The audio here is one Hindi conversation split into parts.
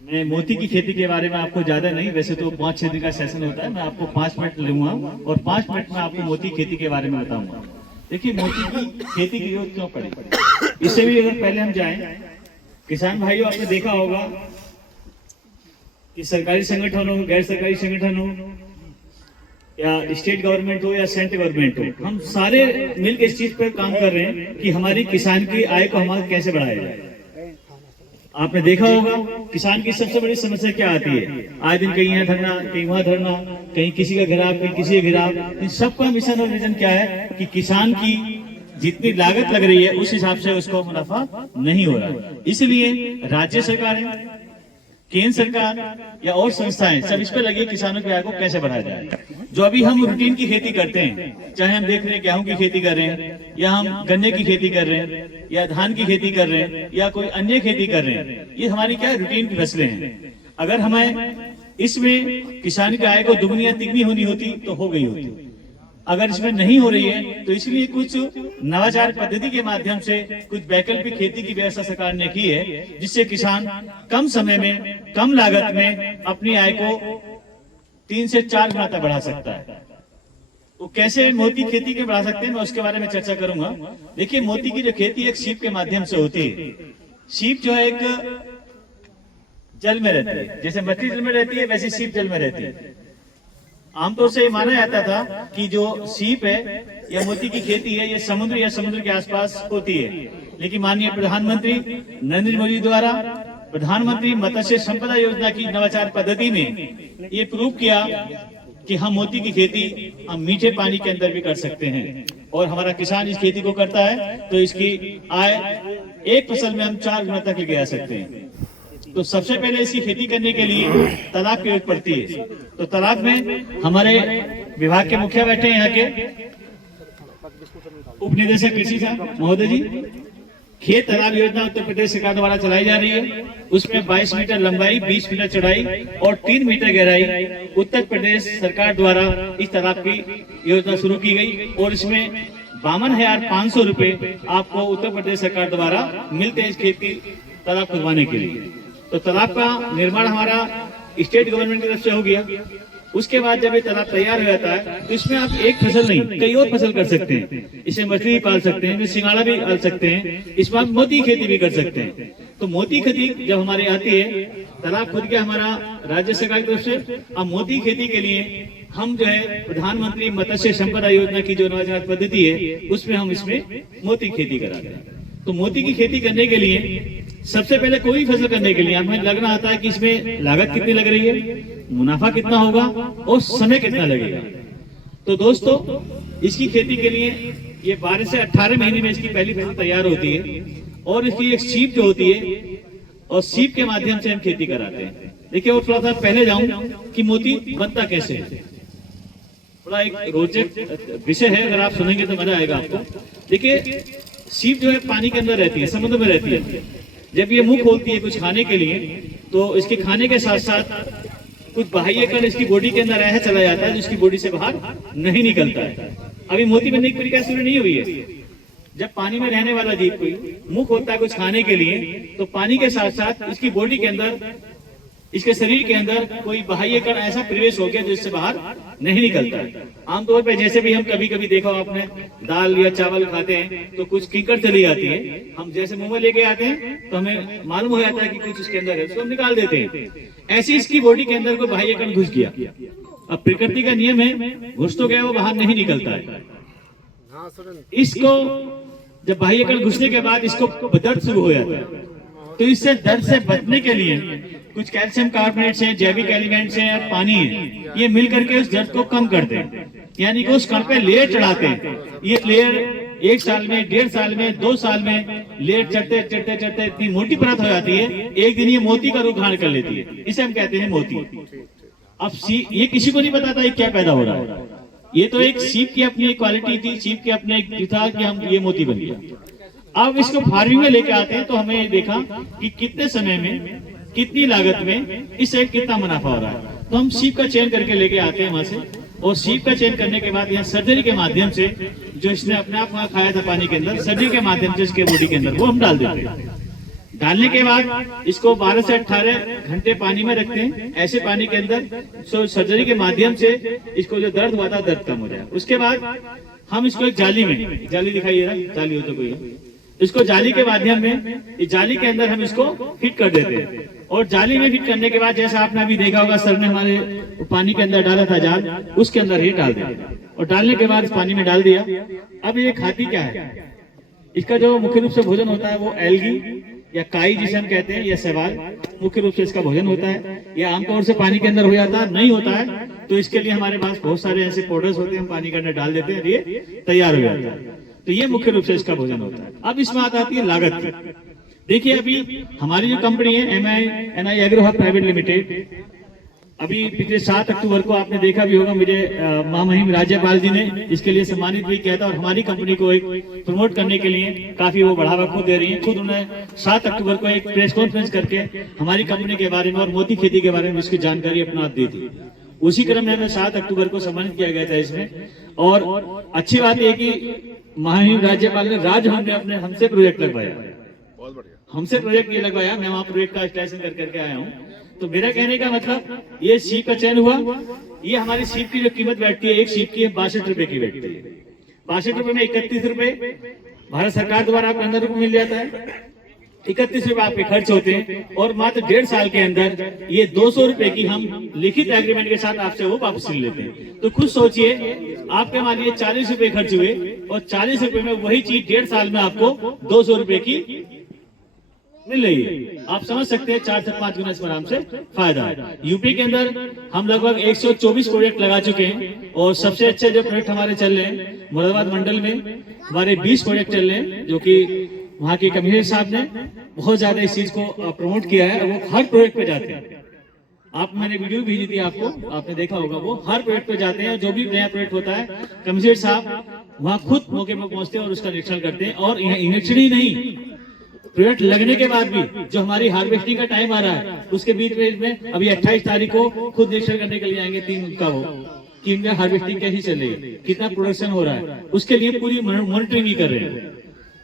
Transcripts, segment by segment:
मैं मोती की खेती के बारे में आपको ज्यादा नहीं, वैसे तो 5-6 दिन का सेशन होता है, मैं आपको 5 मिनट लूंगा और 5 मिनट में आपको मोती खेती के बारे में बताऊंगा। देखिए मोती की खेती की जरूरत क्यों पड़ी, इससे भी अगर पहले हम जाएं, किसान भाइयों आपने देखा होगा कि सरकारी संगठन हो, गैर सरकारी संगठन हो या स्टेट गवर्नमेंट हो या सेंट्रल गवर्नमेंट हो, हम सारे मिलकर इस चीज पर काम कर रहे हैं कि हमारी किसान की आय को हमारा कैसे बढ़ाया जाए। आपने देखा होगा किसान की सबसे बड़ी समस्या क्या आती है, आए दिन कहीं यहाँ धरना, कहीं वहां धरना, कहीं किसी का घिराव, कहीं किसी का घिराव। इन सबका मिशन और विजन क्या है कि किसान की जितनी लागत लग रही है उस हिसाब से उसको मुनाफा नहीं हो रहा। इसलिए राज्य सरकारें, केंद्र सरकार या और संस्थाएं सब इस पे लगी किसानों की आय को कैसे बढ़ाया जाए। जो अभी हम रूटीन की खेती करते हैं, चाहे हम देख रहे हैं गेहूं की खेती कर रहे हैं या हम गन्ने की खेती कर रहे हैं या धान की खेती कर रहे हैं या कोई अन्य खेती कर रहे हैं, ये हमारी क्या है रूटीन की फसलें हैं। अगर हमें इसमें किसान की आय को दुगनी या तिगनी होनी होती तो हो गई होती, अगर इसमें नहीं हो रही है तो इसलिए कुछ नवाचार पद्धति के माध्यम से कुछ वैकल्पिक खेती की व्यवस्था सरकार ने की है, जिससे किसान कम समय में कम लागत में अपनी आय को 3 से 4 गुना तक बढ़ा सकता है। वो कैसे मोती खेती के बढ़ा सकते हैं, मैं उसके बारे में चर्चा करूंगा। देखिए मोती की जो खेती एक सीप के माध्यम से होती है। सीप जो है एक जल में रहती है, जैसे मछली जल में रहती है वैसे सीप जल में रहती है। आमतौर से माना जाता था कि जो सीप है या मोती की खेती है ये समुद्र या समुद्र के आसपास होती है, लेकिन माननीय प्रधानमंत्री नरेंद्र मोदी द्वारा प्रधानमंत्री मत्स्य संपदा योजना की नवाचार पद्धति में ये प्रूव किया कि हम मोती की खेती हम मीठे पानी के अंदर भी कर सकते हैं और हमारा किसान इस खेती को करता है तो इसकी आय एक फसल में हम 4 गुना तक लेके आ सकते हैं। तो सबसे पहले इसकी खेती करने के लिए तालाब की जरूरत पड़ती है। तो तालाब में हमारे विभाग के मुखिया बैठे हैं, यहाँ के उप निदेशक कृषि साहब महोदय जी। खेत तालाब योजना उत्तर प्रदेश सरकार द्वारा चलाई जा रही है। उसमें 22 मीटर लंबाई, 20 मीटर चौड़ाई और 3 मीटर गहराई उत्तर प्रदेश सरकार द्वारा इस तालाब की योजना शुरू की गई और इसमें 52,500 रुपए आपको उत्तर प्रदेश सरकार द्वारा मिलते हैं इस खेत की तालाब खुदवाने के लिए। तो तालाब का निर्माण हमारा स्टेट गवर्नमेंट की तरफ से हो गया। उसके बाद जब ये तालाब तैयार हो जाता है तो इसमें आप एक फसल नहीं कई और फसल कर सकते हैं। इसमें मछली भी पाल सकते हैं, सिंघाड़ा भी पाल सकते हैं, इसमें आप मोती खेती भी कर सकते हैं। तो मोती खेती जब हमारी आती है, तालाब खुद गया हमारा राज्य सरकार की तरफ से। अब मोती खेती के लिए हम जो है प्रधानमंत्री मत्स्य संपदा योजना की जो नवाचार पद्धति है उसमें हम इसमें मोती खेती कराते हैं। तो मोती की खेती करने के लिए सबसे पहले कोई फसल करने के लिए हमें लगना आता है कि इसमें लागत कितनी लग रही है, मुनाफा कितना होगा और समय कितना लगेगा। तो दोस्तों इसकी खेती के लिए ये 12 से 18 महीने में इसकी पहली फसल तैयार होती है और इसकी एक सीप जो होती है और सीप के माध्यम से हम खेती कराते हैं। देखिए और थोड़ा सा पहले जाऊं कि मोती बनता कैसे है, थोड़ा एक रोचक विषय है, अगर आप सुनेंगे तो मजा आएगा आपको। देखिए सीप जो है पानी के अंदर रहती है, समुद्र में रहती है। जब ये मुंह खोलती है कुछ खाने के लिए तो इसके खाने के साथ साथ कुछ बाह्य कण इसकी बॉडी के अंदर ऐसा चला जाता है जो इसकी बॉडी से बाहर नहीं निकलता है। अभी मोती बनने की प्रक्रिया शुरू नहीं हुई है। जब पानी में रहने वाला जीव कोई मुंह खोलता है कुछ खाने के लिए तो पानी के साथ साथ इसकी बॉडी के अंदर, इसके शरीर के अंदर कोई बाह्य कण ऐसा प्रवेश हो गया जो इससे बाहर नहीं निकलता है। आमतौर पर जैसे भी हम कभी कभी देखा आपने दाल या चावल खाते हैं तो कुछ कीकड़ चली जाती है, हम जैसे मुंह में लेके आते हैं तो हमें मालूम हो जाता है कि कुछ इसके अंदर है, उसको हम निकाल देते हैं। ऐसी इसकी बॉडी के अंदर कोई बाह्य कण घुस गया। अब प्रकृति का नियम है, घुस तो गया वो बाहर नहीं निकलता है। इसको जब बाह्य कण घुसने के बाद इसको दर्द शुरू हो जाता है। तो इससे दर्द से बचने के लिए कुछ कैल्शियम कार्बोनेट्स हैं, जैविक एलिमेंट्स हैं और पानी है, ये मिलकर के उस दर्द को कम करते हैं, यानी कि उस कण पे लेयर चढ़ाते हैं। ये लेयर 1 साल में, 1.5 साल में, 2 साल में लेयर चढ़ते चढ़ते चढ़ते इतनी मोटी परत हो जाती है, एक दिन ये मोती का रूप धारण कर लेती है। इसे हम कहते हैं मोती। अब ये किसी को नहीं बताता ये क्या पैदा हो रहा है। ये तो एक सीप की अपनी क्वालिटी थी, सीप के अपने एक था कि हम ये मोती बन गया। अब इसको फार्मिंग में लेके आते हैं तो हमें देखा कि कितने समय में, कितनी लागत में इससे कितना मुनाफा हो रहा है। तो हम सीप का चयन करके लेके आते हैं वहां से और सीप का चयन करने के बाद यहाँ सर्जरी के माध्यम से जो इसने अपने आप वहां खाया था पानी के अंदर, सर्जरी के माध्यम से इसके बॉडी के अंदर वो हम डाल देते हैं। डालने के बाद इसको 12 से 18 घंटे पानी में रखते हैं। ऐसे पानी के अंदर सर्जरी के माध्यम से इसको जो दर्द हुआ था दर्द कम हो जाए। उसके बाद हम इसको एक जाली में, जाली दिखाइए ना, जाली हो तो कोई, इसको जाली के माध्यम में, इस जाली के अंदर हम इसको फिट कर देते हैं। और जाली में फिट करने के बाद जैसा आपने अभी देखा होगा, सर ने हमारे पानी के अंदर डाला था जाल, उसके अंदर ये डाल दिया और डालने के बाद इस पानी में डाल दिया। अब ये खाती क्या है? इसका जो मुख्य रूप से भोजन होता है वो एल्गी या काई जिसे हम कहते हैं, या शैवाल मुख्य रूप से इसका भोजन होता है। ये आमतौर से पानी के अंदर हो जाता है, नहीं होता है तो इसके लिए हमारे पास बहुत सारे ऐसे पाउडर्स होते हैं, हम पानी के अंदर डाल देते हैं, ये तैयार हो जाता है। तो ये मुख्य रूप से इसका भोजन होता है। अब इसमें आती है लागत की। देखिए अभी हमारी जो कंपनी है NI agro hub private limited, अभी पिछले 7 अक्टूबर को आपने देखा भी होगा, मुझे महामहिम राज्यपाल जी ने इसके लिए सम्मानित भी किया था और हमारी कंपनी को एक प्रमोट करने के लिए काफी वो बढ़ावा खुद दे रही है। खुद उन्होंने 7 अक्टूबर को एक प्रेस कॉन्फ्रेंस करके हमारी कंपनी के बारे में और मोती खेती के बारे में इसकी जानकारी अपना आप दी थी। उसी क्रम में हमें 7 अक्टूबर को सम्मानित किया गया था इसमें। और अच्छी बात यह कि महामहिम राज्यपाल ने हमने हमसे प्रोजेक्ट लगवाया, हमसे प्रोजेक्ट ये लगवाया, मैं वहाँ प्रोजेक्ट का इंस्टॉलेशन करके आया हूँ। तो मेरा कहने का मतलब, ये सीप का चयन हुआ, ये हमारी सीप की जो कीमत बैठती है, एक सीप की 62 रुपए की बैठती है। 62 रुपए में 31 रुपए भारत सरकार द्वारा आपको 15 रुपए मिल जाता है, 31 रुपए आपके खर्च होते हैं और मात्र 1.5 साल के अंदर ये 200 रुपए की हम लिखित एग्रीमेंट के साथ आपसे वो वापस ले लेते हैं। तो खुद सोचिए, आपके मान लीजिए 40 रुपए खर्च हुए और 40 रुपए में वही चीज 1.5 साल में आपको 200 रुपए की मिल रही है। आप समझ सकते हैं 4 से 5 गुना इसमें आराम से फायदा है। यूपी के अंदर हम लगभग 124 प्रोजेक्ट लगा चुके हैं और सबसे अच्छे जो प्रोजेक्ट हमारे चल रहे हैं, मुरादाबाद मंडल में हमारे 20 प्रोजेक्ट चल रहे हैं, जो कि वहाँ के कमिश्नर साहब ने बहुत ज्यादा इस चीज को प्रमोट किया है। वो हर प्रोजेक्ट पे जाते हैं, मैंने वीडियो भेजी थी आपको, आपने देखा होगा, वो हर प्रोजेक्ट पे जाते हैं। जो भी नया प्रोजेक्ट होता है कमिश्नर साहब वहाँ खुद मौके पर पहुंचते हैं और उसका निरीक्षण करते हैं। और यहाँ निरीक्षण ही नहीं, प्रोजेक्ट लगने के बाद भी जो हमारी हार्वेस्टिंग का टाइम आ रहा है, उसके बीच में अभी 28 तारीख को खुद निरीक्षण करने के लिए आएंगे 3 का वो, कि इनका हार्वेस्टिंग कैसी चल रही है, कितना प्रोडक्शन हो रहा है, उसके लिए पूरी मॉनिटरिंग भी कर रहे हैं।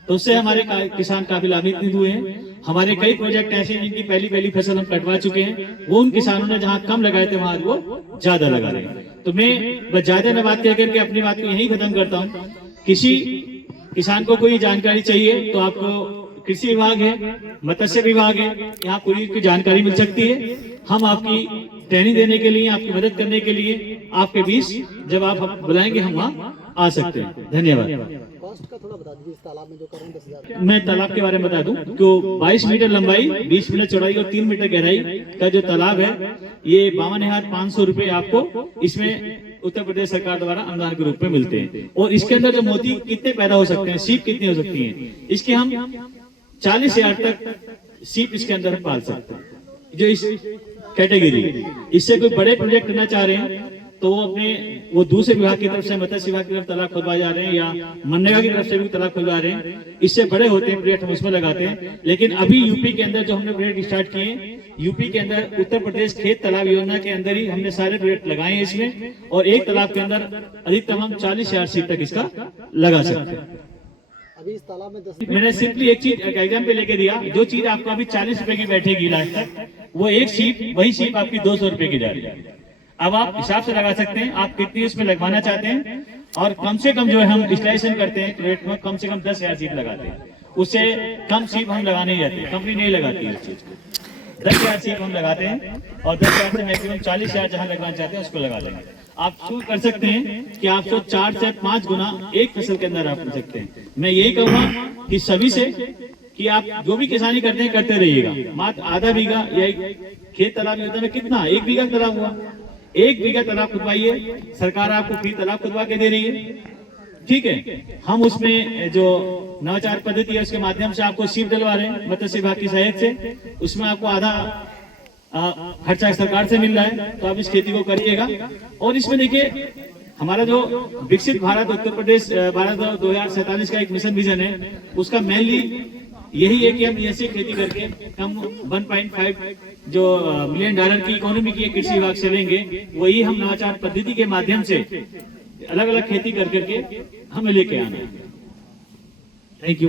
तो उससे हमारे किसान काफी लाभान्वित हुए हैं। हमारे कई प्रोजेक्ट ऐसे हैं जिनकी पहली फसल हम कटवा चुके हैं, वो उन किसानों ने जहाँ कम लगाए थे वहां वो ज्यादा लगा रहे हैं। तो मैं बस ज्यादा न बात करके अपनी बात को यही खत्म करता हूँ। किसी किसान को कोई जानकारी चाहिए तो आपको कृषि विभाग है, मत्स्य विभाग है, यहाँ पूरी की जानकारी मिल सकती है। हम आपकी ट्रेनिंग देने के लिए, आपकी मदद करने के लिए आपके बीच जब आप बुलाएंगे हम वहाँ आ सकते हैं। धन्यवाद। कॉस्ट का थोड़ा बता दीजिए, इस तालाब में जो करें 10,000। मैं तालाब के बारे में बता दूं तो 22 मीटर लंबाई, 20 मीटर चौड़ाई और 3 मीटर गहराई का जो तालाब है, ये 52,500 रुपए आपको इसमें उत्तर प्रदेश सरकार द्वारा अनुदान के रूप में मिलते हैं। और इसके अंदर जो मोती कितने पैदा हो सकते हैं, सीप कितनी हो सकती है, इसके हम 40,000 तक सीप इसके अंदर पाल सकते हैं। जो इस कैटेगरी, इससे कोई बड़े प्रोजेक्ट करना चाह रहे हैं तो वो दूसरे विभाग की तरफ से, मत्स्य विभाग की तरफ तालाब खुदवा जा रहे हैं या मनरेगा की तरफ से भी तालाब खुदवा रहे हैं। इससे बड़े होते हैं प्रोजेक्ट, हम उसमें लगाते हैं। लेकिन अभी यूपी के अंदर जो हमने प्रोजेक्ट स्टार्ट किए, यूपी के अंदर उत्तर प्रदेश खेत तालाब योजना के अंदर ही हमने सारे प्रोजेक्ट लगाए हैं इसमें। और एक तालाब के अंदर अधिकतम हम 40,000 सीट तक इसका लगा सकते हैं। अभी इस तालाब में 10 मैंने सिंपली एक चीज एग्जाम पे लेके दिया, जो चीज आपको अभी 40 रुपए की बैठेगी लास्ट तक, वो एक सीट, वही सीट आपकी 200 रुपए की जा रही है। अब आप हिसाब से लगा सकते हैं आप कितनी उसमें लगवाना चाहते हैं। और कम से कम जो है हम इंस्टॉलेशन करते हैं प्रोजेक्ट में, कम से कम 10,000 सीट लगाते हैं। उससे कम सीट हम लगा नहीं जाते, कंपनी नहीं लगाती है उस चीज को। 10,000 सीट हम लगाते हैं और 10,000 से मैक्सिमम 40,000 जहाँ लगाना चाहते हैं उसको लगा देंगे। आप शुरू कर सकते हैं कि आप 4 से 5 गुना एक फसल के अंदर आप कर सकते हैं। मैं यही कहूँगा कि सभी से कि आप जो भी किसानी करते हैं करते रहिएगा। मात्र आधा बीघा या खेत तालाब योजना में कितना, 1 बीघा तालाब हुआ, 1 बीघा तालाब खुदवाइए, सरकार आपको फ्री तालाब खुदवा के दे रही है, ठीक है। हम उसमें जो नवाचार पद्धति है उसके माध्यम से आपको सीप डलवा रहे हैं मत्स्य विभाग की सहायता से, उसमें आपको आधा खर्चा सरकार से मिल रहा है। तो आप इस खेती को करिएगा। और इसमें देखिए हमारा जो विकसित भारत उत्तर प्रदेश भारत 2047 का एक मिशन विजन है, उसका मेनली यही है कि हम ऐसी खेती करके हम 1.5 जो $1 मिलियन की इकोनॉमी की कृषि विभाग से लेंगे, वही हम नवाचार पद्धति के माध्यम से अलग अलग खेती कर करके हमें लेके आना है। Thank you.